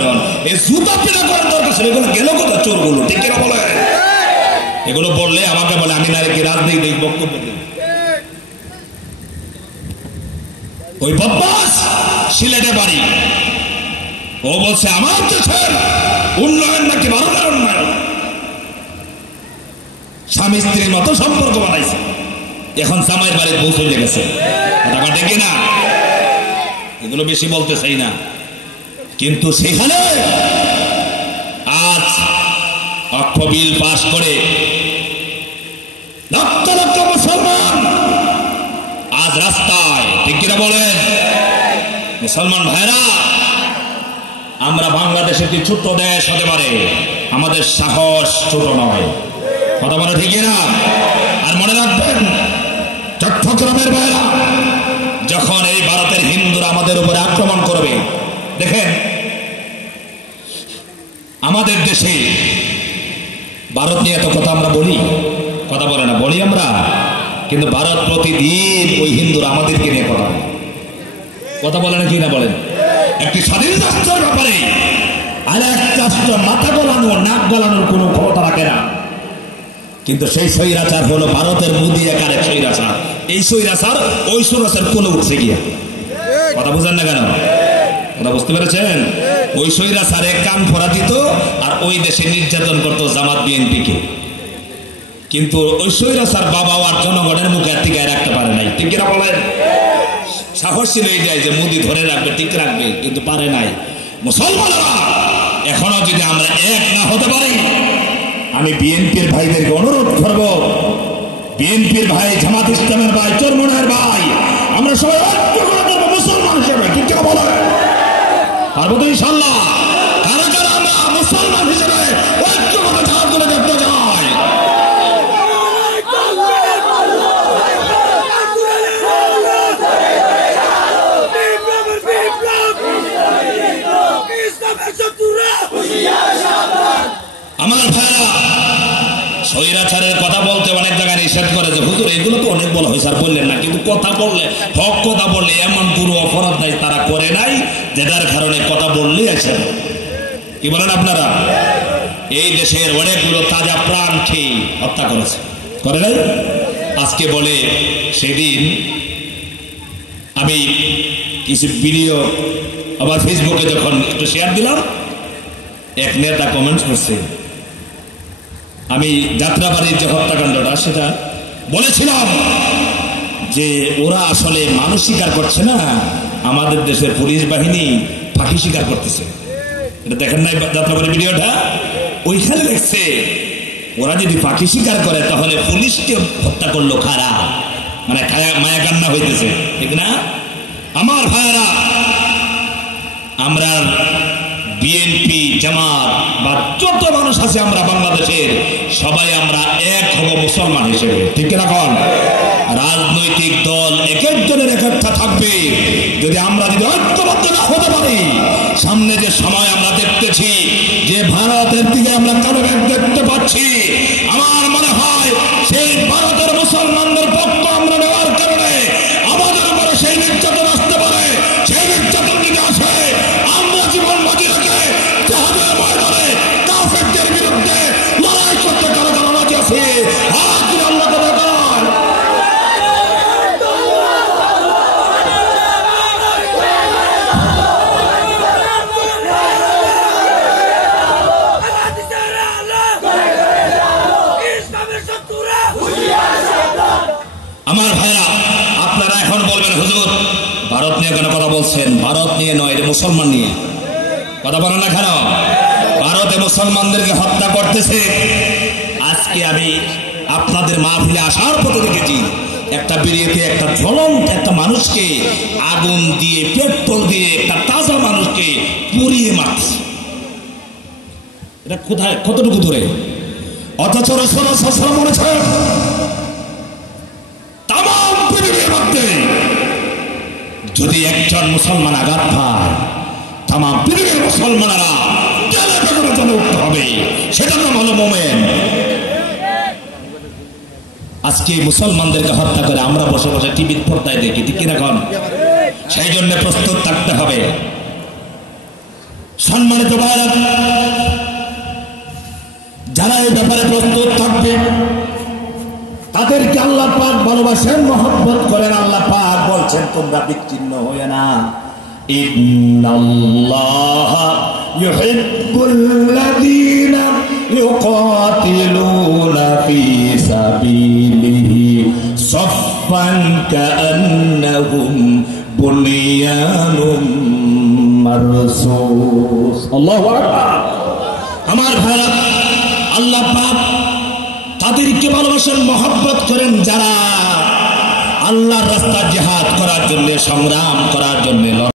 মুসলমান এই জুতা পিটা করার দরকার ছিল, এগুলো গেল কোথায় চোরগুলো, ঠিক কিনা বলে? এগুলো বললে আমাকে বলে আমি নাকি রাজনৈতিক বক্তব্য দিই। ওই বদমাস সিলেটে বাড়ি, ও বলছে আমার দেশের উন্নয়ন নাকি ভারতের উন্নয়ন, স্বামী স্ত্রীর মতো সম্পর্ক বানাইছে, এখন জামাইয়ের বাড়ির বউ চলে গেছে, কথা ডেকে না। এগুলো বেশি বলতে চাই না, কিন্তু সেখানে আজ অক্ষ বিল পাশ করে লক্ষ লক্ষ মুসলমান আজ রাস্তায়, ঠিক কিনা বলেন? মুসলমান ভাইরা, আমরা বাংলাদেশ একটি ছোট্ট দেশ হতে পারে, আমাদের সাহস ছোট নয়, কথা বলে ঠিক না? আর মনে রাখবেন চট্টগ্রামের ভাইরা, যখন এই ভারতের হিন্দুরা আমাদের উপরে আক্রমণ করবে, দেখেন আমাদের দেশে ভারত নিয়ে এত কথা আমরা বলি, কথা বলে না, বলি আমরা, কিন্তু ভারত প্রতিদিন ওই হিন্দুরা আমাদেরকে নিয়ে কথা বলে না, কি না বলেন? একটি স্বাধীন রাষ্ট্রের ব্যাপারে আর এক রাষ্ট্র মাথা গলানো নাক গলানোর কোনো ক্ষমতা রাখে না, কিন্তু সেই স্বৈরাচার হলো ভারতের মোদী একার এক স্বৈরাচার। এই স্বৈরাচার ওই স্বৈরাচার কোলে উঠছে গিয়া, কথা বুঝেন না কেন? কথা বুঝতে পেরেছেন? ওই স্বৈরাচার এক কান ফোড়া দিত আর ওই দেশে নির্যাতন করতো জামাত বিএনপিকে, কিন্তু ওই স্বৈরাচার বাবা আর জনগণের মুখে টিকায় রাখতে পারে নাই, ঠিক কিনা বলেন? সাহস ছিল এইটাই যে মোদী ধরে রাখবে, ঠিক রাখবে, কিন্তু পারে নাই। মুসলমানরা এখনো যদি আমরা এক না হতে পারি, আমি বিএনপির ভাইদেরকে অনুরোধ করব, বিএনপির ভাই, জামাত ইসলামের ভাই, চরমনায়ের ভাই, আমরা সবাই ঐক্য করে করবো মুসলমান হিসেবে, ঠিক কিনা বলেন? পারবো তো ইনশাআল্লাহ? কারা কারা আমরা মুসলমান হিসেবে ঐক্য করে জাহাজগুলো দেখতে চাই? আমার ভাইরা, স্বৈরাচারের কথা বলতে অনেক জায়গায় নিষেধ করে যে হুজুর এগুলো তো অনেক বলা হয়েছে আর বললেন না, কিন্তু কথা বললে, হক কথা বললে এমন কোনো অপরাধ নাই তারা করে নাই যেটার কারণে কথা বললেই আছে। কি বলেন আপনারা? এই দেশের অনেকগুলো তাজা প্রাণ খেয়ে হত্যা করেছে, করে নাই? আজকে বলে সেদিন আমি কিছু ভিডিও আবার ফেসবুকে যখন একটু শেয়ার দিলাম, এক নেতা কমেন্ট করছে, আমি যাত্রাবাড়ির যে হত্যাকাণ্ডটা সেটা বলেছিলাম যে ওরা আসলে মানুষ শিকার করছে না, আমাদের দেশের পুলিশ বাহিনী ফাঁকি শিকার করতেছে। এটা দেখেন নাই যাত্রাবাড়ির ভিডিওটা? ওইখানে দেখছে ওরা যদি ফাঁকি শিকার করে তাহলে পুলিশকে হত্যা করলো খারাপ, মানে মায়া কান্না হইতেছে, ঠিক না? আমার ভাইয়েরা, আমরা বিএনপি, জামাত বা যত মানুষ আছে আমরা বাংলাদেশের, সবাই আমরা এক হব মুসলমান হিসেবে, ঠিক না? কোন রাজনৈতিক দল এক একজনের এক একটা থাকবে, যদি আমরা যদি ঐক্যবদ্ধ না হতে পারি, সামনে যে সময় আমরা দেখতেছি যে ভারতের দিকে আমরা কালো ব্যাগ দেখতে পাচ্ছি, আমার মনে হয় সেই ভারতের মুসলমানদের পক্ষ আমরা নেওয়ার কারণে আমাদের উপরে সেই নির্যাতন আসতে পারে। সেই নির্যাতন যদি আসে, আমরা জীবন বাজি রেখে জাহাজের ময়দানে কাফেরদের বিরুদ্ধে লড়াই করতে কারো কারো রাজি আছে। হাত দিয়ে আল্লাহকে দেখান। আমার ভাইরা, আপনারা এখন বলবেন হুজুর ভারত নিয়ে কেন কথা বলছেন? ভারত নিয়ে নয়, এটা মুসলমান নিয়ে কথা বলেন না কেন? ভারতে মুসলমানদেরকে হত্যা করতেছে। আজকে আমি আপনাদের মাহফিলে আসার পথে দেখেছি একটা বিড়িতে একটা জ্বলন্ত একটা মানুষকে আগুন দিয়ে, পেট্রোল দিয়ে একটা তাজা মানুষকে পুড়িয়ে মারছে। এটা কোথায়, কতটুকু দূরে? অথচ রাসূলুল্লাহ সাল্লাল্লাহু আলাইহি ওয়াসাল্লাম বলেছেন তামাম পৃথিবীর মধ্যে যদি একজন মুসলমান আঘাত পায়, তামাম পৃথিবীর মুসলমানেরা জলে উঠতে হবে, সেটার নাম হলো মুমিন। আজকে মুসলমানদেরকে হত্যা করে আমরা বসে বসে টিভির পর্দায় দেখি, ঠিক কিনা? সেই জন্য প্রস্তুত থাকতে হবে। সম্মানিত ভারত, যারা এই ব্যাপারে প্রস্তুত থাকবে তাদেরকে আল্লাহ পাক ভালোবাসেন, মহব্বত করেন। আল্লাহ পাক বলছেন তোমরা বিচ্ছিন্ন হয়ে না। ইন্নাল্লাহা ইউহিব্বুল্লাযীনা ইউকাতিলুনা ফী সাবিলিহি সাফফান কাআন্নাহুম বুনিয়ানুম মারসুস। আল্লাহু আকবার। আমার ভারত, আল্লাহ পাক তাদেরকে ভালোবাসেন, মহব্বত করেন যারা আল্লাহর রাস্তায় জিহাদ করার জন্য, সংগ্রাম করার জন্য